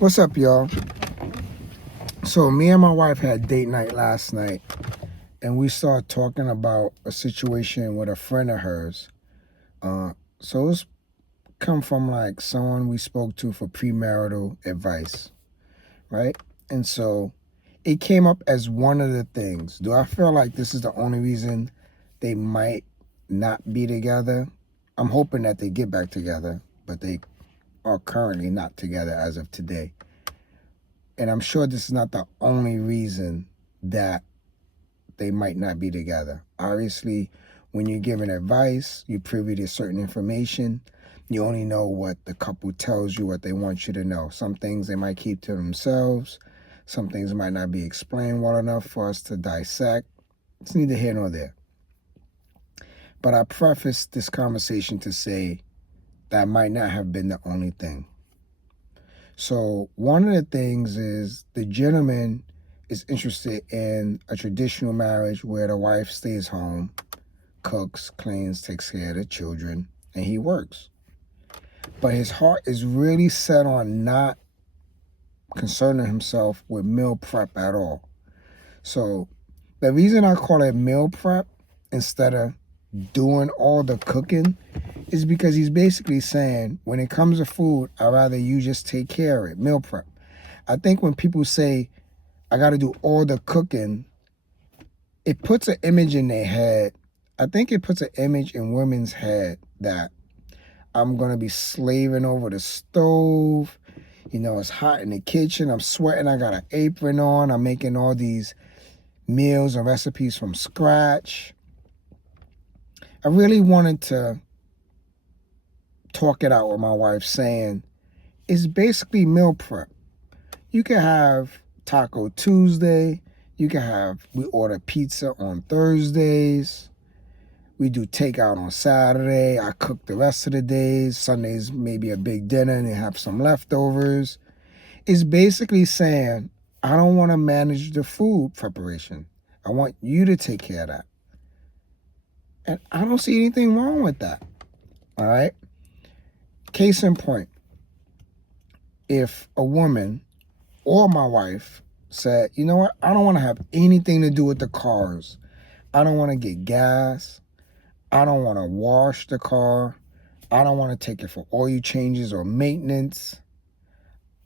What's up, y'all? So me and my wife had date night last night, and we started talking about a situation with a friend of hers. So it's come from like someone we spoke to for premarital advice, right? And so it came up as one of the things. Do I feel like this is the only reason they might not be together? I'm hoping that they get back together, but they are currently not together as of today. And I'm sure this is not the only reason that they might not be together. Obviously, when you're giving advice, you're privy to certain information. You only know what the couple tells you, what they want you to know. Some things they might keep to themselves. Some things might not be explained well enough for us to dissect. It's neither here nor there. But I preface this conversation to say that might not have been the only thing. So one of the things is the gentleman is interested in a traditional marriage where the wife stays home, cooks, cleans, takes care of the children, and he works. But his heart is really set on not concerning himself with meal prep at all. So the reason I call it meal prep instead of doing all the cooking is because he's basically saying, when it comes to food, I'd rather you just take care of it, meal prep. I think when people say, I got to do all the cooking, it puts an image in their head. I think it puts an image in women's head that I'm going to be slaving over the stove. You know, it's hot in the kitchen. I'm sweating. I got an apron on. I'm making all these meals and recipes from scratch. I really wanted to talk it out with my wife, saying it's basically meal prep. You can have Taco Tuesday. We order pizza on Thursdays. We do takeout on Saturday. I cook the rest of the days. Sundays, maybe a big dinner and have some leftovers. It's basically saying, I don't want to manage the food preparation. I want you to take care of that. And I don't see anything wrong with that. All right? Case in point, if a woman or my wife said, you know what, I don't want to have anything to do with the cars. I don't want to get gas. I don't want to wash the car. I don't want to take it for oil changes or maintenance.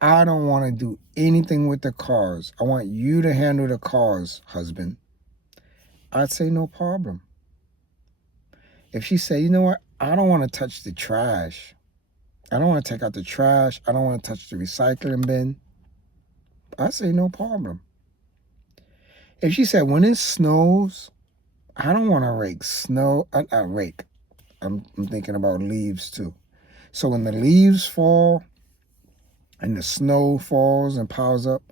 I don't want to do anything with the cars. I want you to handle the cars, husband. I'd say no problem. If she said, you know what, I don't want to touch the trash. I don't want to take out the trash. I don't want to touch the recycling bin. I say no problem. If she said, when it snows, I don't want to rake snow. Not rake. I'm thinking about leaves too. So when the leaves fall and the snow falls and piles up,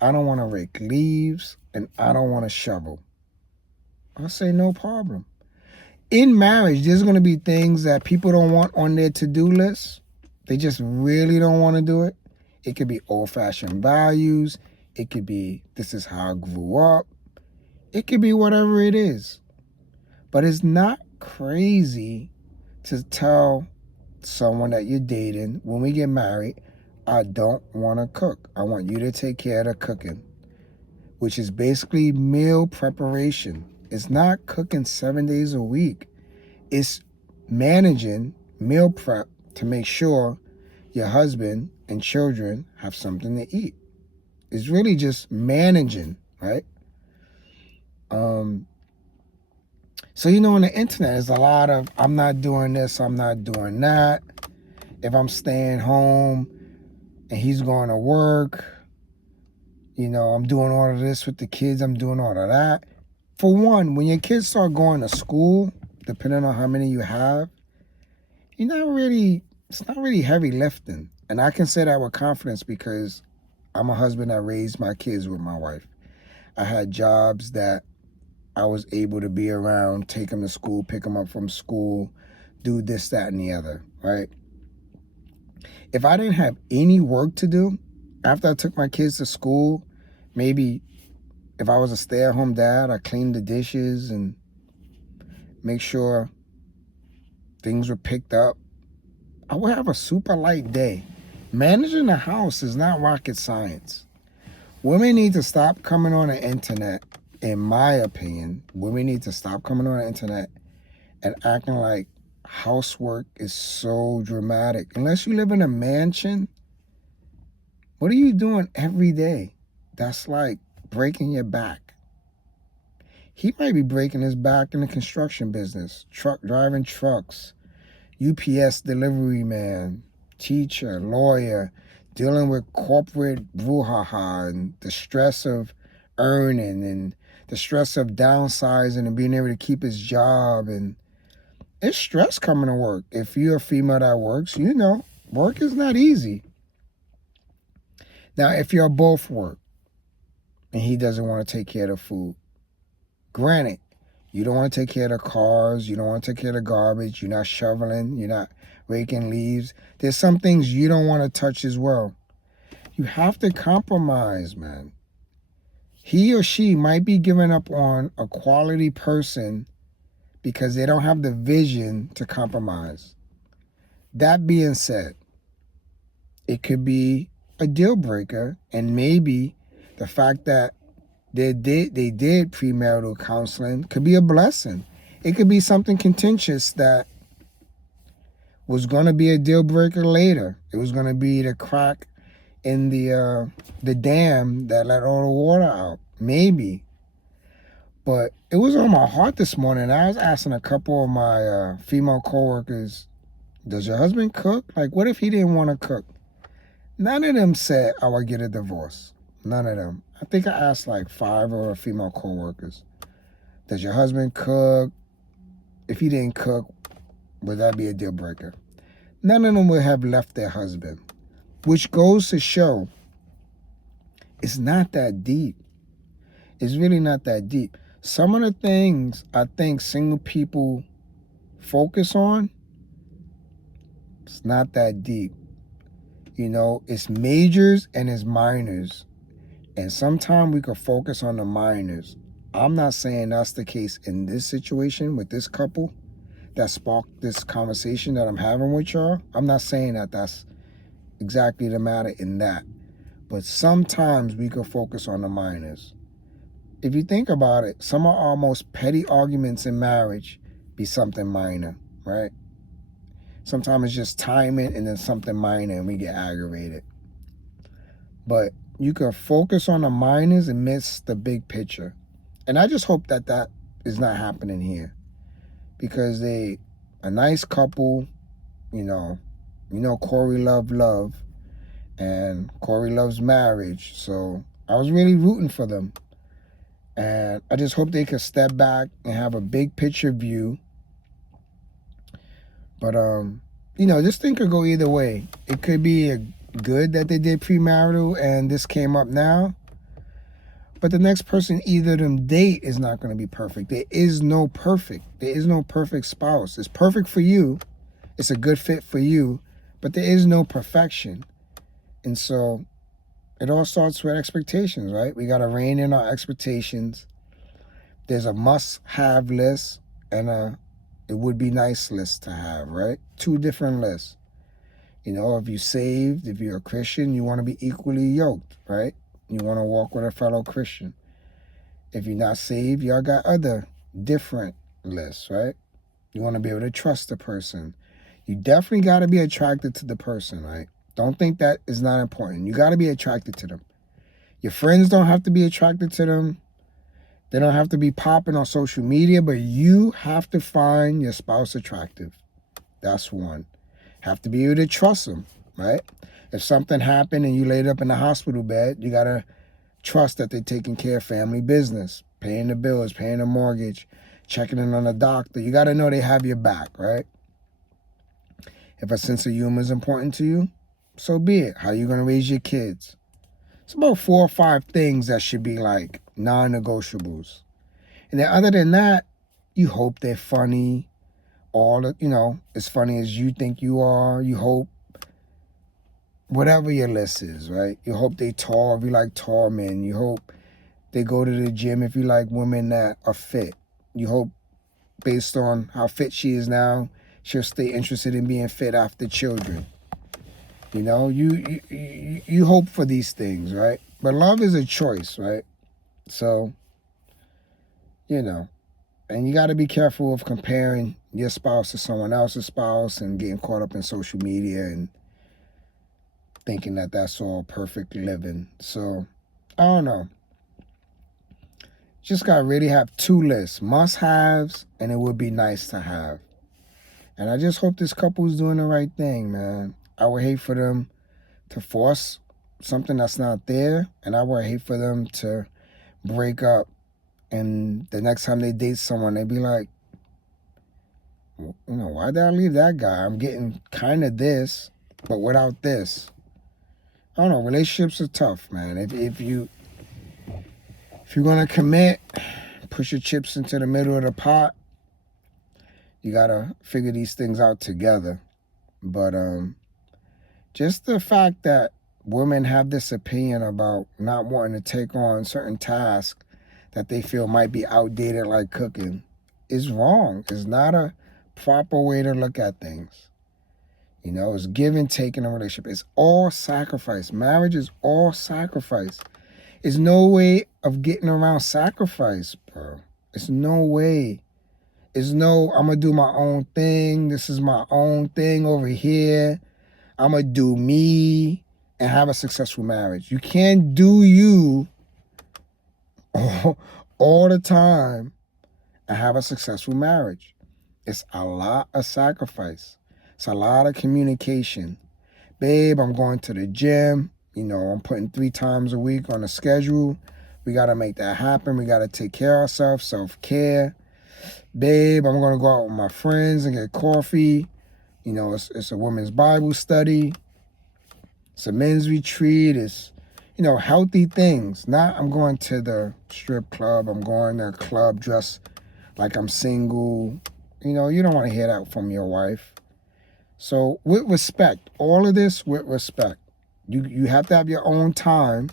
I don't want to rake leaves and I don't want to shovel. I say no problem. In marriage, there's going to be things that people don't want on their to-do list. They just really don't want to do it. It could be old-fashioned values. It could be, this is how I grew up. It could be whatever it is. But it's not crazy to tell someone that you're dating, when we get married, I don't want to cook. I want you to take care of the cooking, which is basically meal preparation. It's not cooking 7 days a week. It's managing meal prep to make sure your husband and children have something to eat. It's really just managing, right? So, you know, on the internet, there's a lot of, I'm not doing this, I'm not doing that. If I'm staying home and he's going to work, you know, I'm doing all of this with the kids, I'm doing all of that. For one, when your kids start going to school, depending on how many you have, it's not really heavy lifting. And I can say that with confidence because I'm a husband that raised my kids with my wife. I had jobs that I was able to be around, take them to school, pick them up from school, do this, that, and the other, right? If I didn't have any work to do, after I took my kids to school, maybe if I was a stay-at-home dad, I cleaned the dishes and make sure things were picked up. I would have a super light day. Managing a house is not rocket science. Women need to stop coming on the internet, in my opinion. Women need to stop coming on the internet and acting like housework is so dramatic. Unless you live in a mansion, what are you doing every day? That's like breaking your back. He might be breaking his back in the construction business, driving trucks, UPS delivery man, teacher, lawyer, dealing with corporate brouhaha and the stress of earning and the stress of downsizing and being able to keep his job. And it's stress coming to work. If you're a female that works, you know, work is not easy. Now, if you're both work and he doesn't want to take care of the food, granted, you don't want to take care of the cars, you don't want to take care of the garbage, you're not shoveling, you're not raking leaves. There's some things you don't want to touch as well. You have to compromise, man. He or she might be giving up on a quality person because they don't have the vision to compromise. That being said, it could be a deal breaker, and maybe the fact that they did premarital counseling could be a blessing. It could be something contentious that was going to be a deal breaker later. It was going to be the crack in the dam that let all the water out. Maybe. But it was on my heart this morning. I was asking a couple of my female coworkers, does your husband cook? Like, what if he didn't want to cook? None of them said I would get a divorce. None of them. I think I asked like 5 of our female coworkers, does your husband cook? If he didn't cook, would that be a deal breaker? None of them would have left their husband, which goes to show it's not that deep. It's really not that deep. Some of the things I think single people focus on, it's not that deep. You know, it's majors and it's minors. And sometimes we could focus on the minors. I'm not saying that's the case in this situation with this couple that sparked this conversation that I'm having with y'all. I'm not saying that that's exactly the matter in that. But sometimes we could focus on the minors. If you think about it, some of our most petty arguments in marriage be something minor, right? Sometimes it's just timing and then something minor and we get aggravated. But you can focus on the minors and miss the big picture. And I just hope that that is not happening here. Because they a nice couple, you know, Cory loved love and Cory loves marriage. So I was really rooting for them. And I just hope they could step back and have a big picture view. But, you know, this thing could go either way. It could be good that they did premarital and this came up now. But the next person either of them date is not going to be perfect. There is no perfect. There is no perfect spouse. It's perfect for you. It's a good fit for you. But there is no perfection. And so it all starts with expectations, right? We got to rein in our expectations. There's a must-have list and a it would be nice list to have, right? 2 different lists. You know, if you're saved, if you're a Christian, you want to be equally yoked, right? You want to walk with a fellow Christian. If you're not saved, y'all got other different lists, right? You want to be able to trust the person. You definitely got to be attracted to the person, right? Don't think that is not important. You got to be attracted to them. Your friends don't have to be attracted to them. They don't have to be popping on social media, but you have to find your spouse attractive. That's one. Have to be able to trust them, right? If something happened and you laid up in the hospital bed, you got to trust that they're taking care of family business, paying the bills, paying the mortgage, checking in on the doctor. You got to know they have your back, right? If a sense of humor is important to you, so be it. How you going to raise your kids? It's about 4 or 5 things that should be like non-negotiables. And then other than that, you hope they're funny. As funny as you think you are. You hope whatever your list is, right? You hope they tall if you like tall men. You hope they go to the gym if you like women that are fit. You hope based on how fit she is now, she'll stay interested in being fit after children. You know, you hope for these things, right? But love is a choice, right? So, you know, and you got to be careful of comparing your spouse to someone else's spouse and getting caught up in social media and thinking that that's all perfect living. So, I don't know. Just got to really have two lists, must-haves, and it would be nice to have. And I just hope this couple's doing the right thing, man. I would hate for them to force something that's not there, and I would hate for them to break up, and the next time they date someone, they'd be like, you know, why did I leave that guy? I'm getting kind of this, but without this. I don't know. Relationships are tough, man. If you're gonna commit, push your chips into the middle of the pot. You gotta figure these things out together. But just the fact that women have this opinion about not wanting to take on certain tasks that they feel might be outdated, like cooking, is wrong. It's not a proper way to look at things. You know, it's give and take in a relationship. It's all sacrifice. Marriage is all sacrifice. There's no way of getting around sacrifice, bro. It's no way. It's no, I'm going to do my own thing. This is my own thing over here. I'm going to do me and have a successful marriage. You can't do you all the time and have a successful marriage. It's a lot of sacrifice. It's a lot of communication. Babe, I'm going to the gym. You know, I'm putting 3 times a week on the schedule. We got to make that happen. We got to take care of ourselves, self-care. Babe, I'm going to go out with my friends and get coffee. You know, it's a women's Bible study. It's a men's retreat. It's, you know, healthy things. Not I'm going to the strip club. I'm going to a club dressed like I'm single. You know, you don't want to hear that from your wife. So with respect, all of this with respect. You have to have your own time,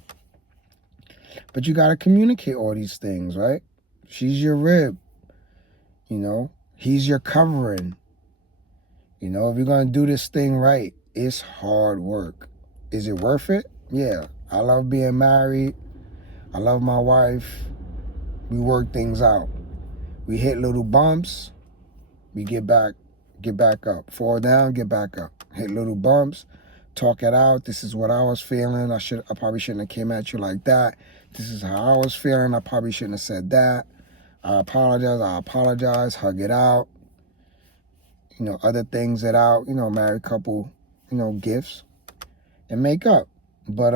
but you got to communicate all these things, right? She's your rib. You know, he's your covering. You know, if you're going to do this thing right, it's hard work. Is it worth it? Yeah. I love being married. I love my wife. We work things out. We hit little bumps. We get back up. Fall down, get back up. Hit little bumps. Talk it out. This is what I was feeling. I probably shouldn't have came at you like that. This is how I was feeling. I probably shouldn't have said that. I apologize. Hug it out. You know, other things it out. You know, married couple, you know, gifts. And make up. But,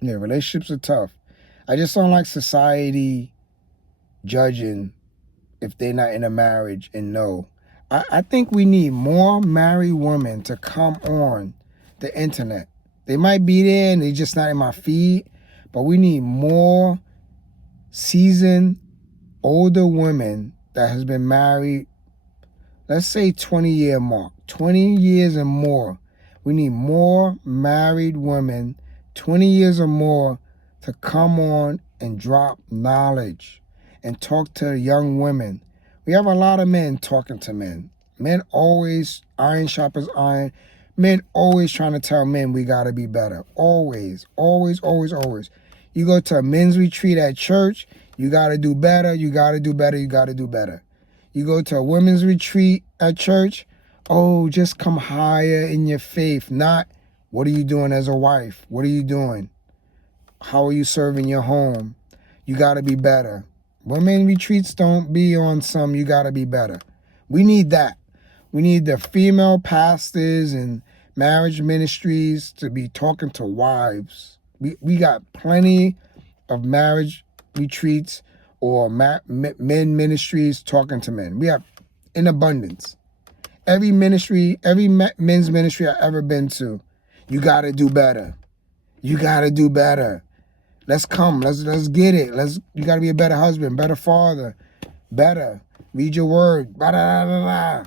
yeah, relationships are tough. I just don't like society judging if they're not in a marriage and know. I think we need more married women to come on the internet. They might be there and they're just not in my feed, but we need more seasoned, older women that has been married, let's say 20-year mark, 20 years and more. We need more married women, 20 years or more, to come on and drop knowledge and talk to young women. We have a lot of men talking to men. Men always, iron sharpens iron. Men always trying to tell men we got to be better. Always, always, always, always. You go to a men's retreat at church, you got to do better, you got to do better, you got to do better. You go to a women's retreat at church, oh, just come higher in your faith. Not, what are you doing as a wife? What are you doing? How are you serving your home? You got to be better. Women retreats don't be on some, you got to be better. We need that. We need the female pastors and marriage ministries to be talking to wives. We got plenty of marriage retreats or men ministries talking to men. We have in abundance. Every ministry, every men's ministry I've ever been to, you got to do better. You got to do better. Let's come. Let's get it. You got to be a better husband, better father, better. Read your word. Blah, blah, blah,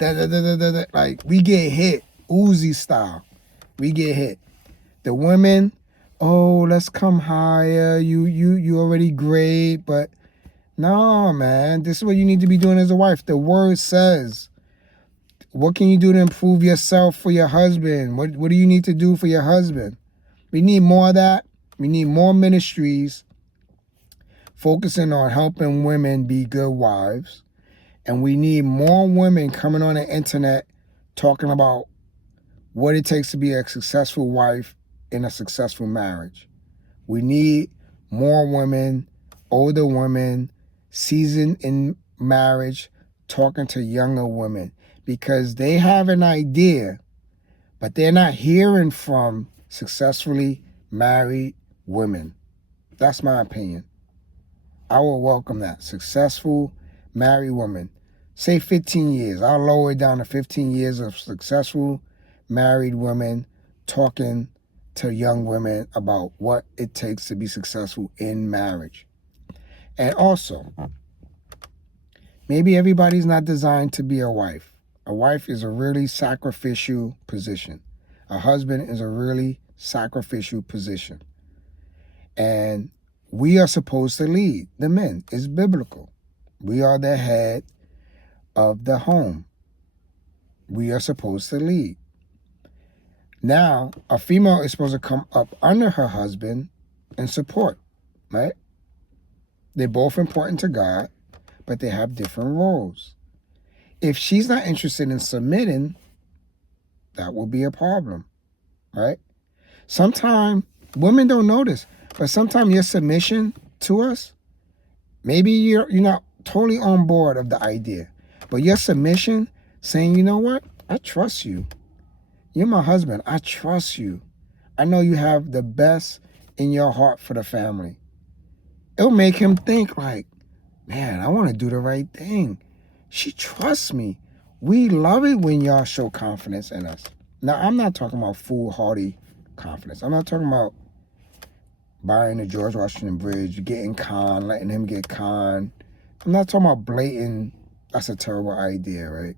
blah. Like, we get hit. Uzi style. We get hit. The women, oh, let's come higher. You already great, but no, man. This is what you need to be doing as a wife. The word says, What can you do to improve yourself for your husband? What do you need to do for your husband? We need more of that. We need more ministries focusing on helping women be good wives. And we need more women coming on the internet talking about what it takes to be a successful wife in a successful marriage. We need more women, older women, seasoned in marriage, talking to younger women, because they have an idea, but they're not hearing from successfully married women. That's my opinion. I will welcome that. Successful married woman. Say 15 years. I'll lower it down to 15 years of successful married women talking to young women about what it takes to be successful in marriage. And also, maybe everybody's not designed to be a wife. A wife is a really sacrificial position. A husband is a really sacrificial position. And we are supposed to lead the men. It's biblical. We are the head of the home. We are supposed to lead. Now, a female is supposed to come up under her husband and support, right? They're both important to God, but they have different roles. If she's not interested in submitting, that will be a problem, right? Sometimes women don't notice, but sometimes your submission to us, maybe you're not totally on board of the idea, but your submission saying, you know what? I trust you. You're my husband. I trust you. I know you have the best in your heart for the family. It'll make him think like, man, I want to do the right thing. She trusts me. We love it when y'all show confidence in us. Now, I'm not talking about foolhardy confidence. I'm not talking about buying the George Washington Bridge, getting con, letting him get con. I'm not talking about blatant, that's a terrible idea, right?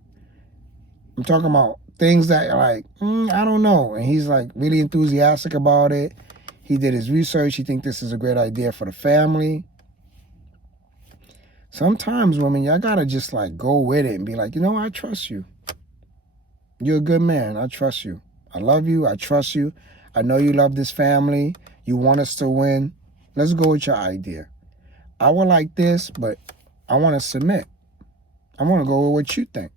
I'm talking about things that are like, I don't know. And he's like really enthusiastic about it. He did his research. He thinks this is a great idea for the family. Sometimes, women, y'all gotta just like go with it and be like, you know, I trust you. You're a good man. I trust you. I love you. I trust you. I know you love this family. You want us to win. Let's go with your idea. I would like this, but I want to submit. I want to go with what you think.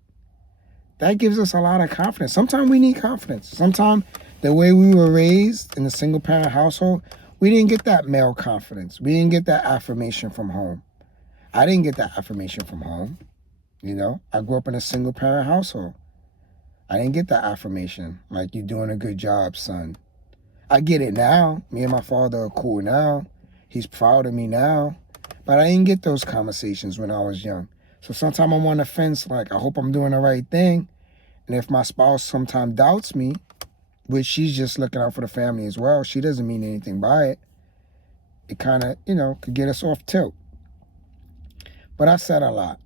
That gives us a lot of confidence. Sometimes we need confidence. Sometimes the way we were raised in a single parent household, we didn't get that male confidence. We didn't get that affirmation from home. I didn't get that affirmation from home. You know, I grew up in a single parent household. I didn't get that affirmation, like, you're doing a good job, son. I get it now. Me and my father are cool now. He's proud of me now. But I didn't get those conversations when I was young. So sometimes I'm on the fence, like, I hope I'm doing the right thing. And if my spouse sometimes doubts me, which she's just looking out for the family as well, she doesn't mean anything by it. It kind of, could get us off tilt. But I said a lot.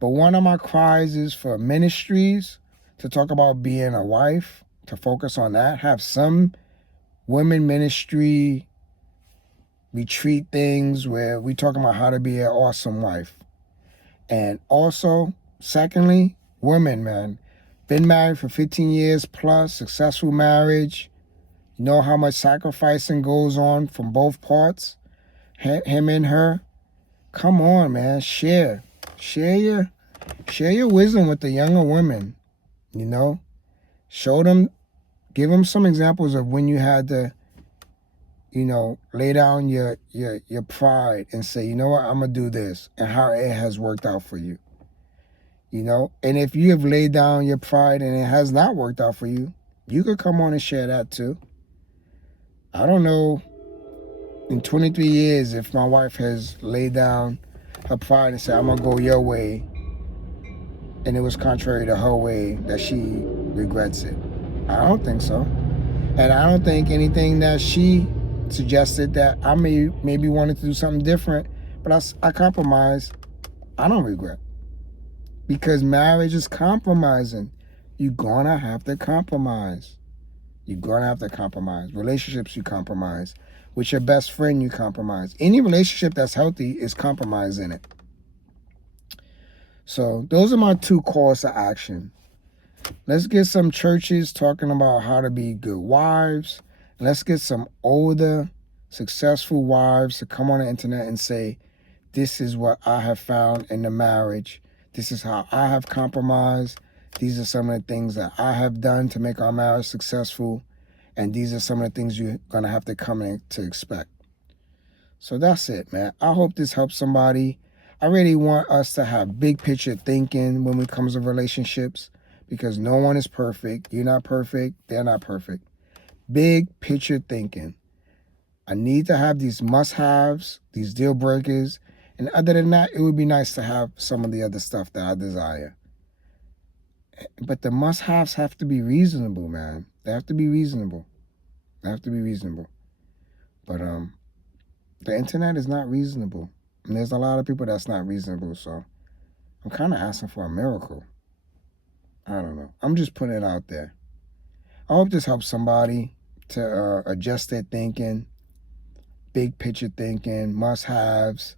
But one of my cries is for ministries to talk about being a wife, to focus on that, have some women ministry retreat things where we talking about how to be an awesome wife. And also, secondly, women, man, been married for 15 years plus, successful marriage, you know how much sacrificing goes on from both parts, him and her. Come on, man, share your wisdom with the younger women, show them, give them some examples of when you had to, lay down your pride and say, you know what, I'm going to do this, and how it has worked out for you, And if you have laid down your pride and it has not worked out for you, you could come on and share that too. I don't know, in 23 years, if my wife has laid down her pride and said, I'm going to go your way, and it was contrary to her way, that she regrets it. I don't think so. And I don't think anything that she suggested that I maybe wanted to do something different, but I compromised, I don't regret. Because marriage is compromising. You're going to have to compromise. You're going to have to compromise. Relationships, you compromise. With your best friend, you compromise. Any relationship that's healthy is compromise in it. So those are my two calls to action. Let's get some churches talking about how to be good wives. Let's get some older, successful wives to come on the internet and say, this is what I have found in the marriage. This is how I have compromised. These are some of the things that I have done to make our marriage successful. And these are some of the things you're going to have to come in to expect. So that's it, man. I hope this helps somebody. I really want us to have big picture thinking when it comes to relationships, because no one is perfect. You're not perfect. They're not perfect. Big picture thinking. I need to have these must-haves, these deal breakers. And other than that, it would be nice to have some of the other stuff that I desire. But the must-haves have to be reasonable, man. They have to be reasonable. They have to be reasonable. But the internet is not reasonable. And there's a lot of people that's not reasonable. So I'm kind of asking for a miracle. I don't know. I'm just putting it out there. I hope this helps somebody to adjust their thinking, big picture thinking, must-haves,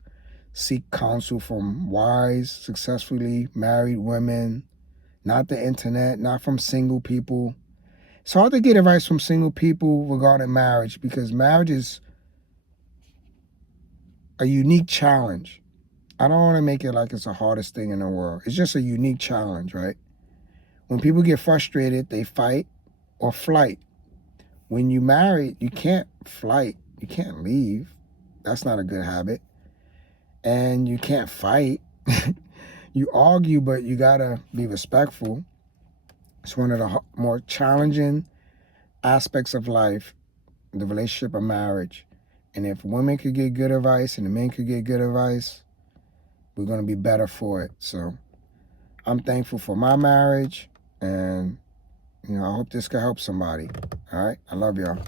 seek counsel from wise, successfully married women, not the internet, not from single people. It's hard to get advice from single people regarding marriage, because marriage is a unique challenge. I don't want to make it like it's the hardest thing in the world. It's just a unique challenge, right? When people get frustrated, they fight or flight. When you marry, you can't flight. You can't leave. That's not a good habit. And you can't fight. You argue, but you got to be respectful. It's one of the more challenging aspects of life, the relationship of marriage. And if women could get good advice and the men could get good advice, we're going to be better for it. So I'm thankful for my marriage, and I hope this could help somebody. All right? I love y'all.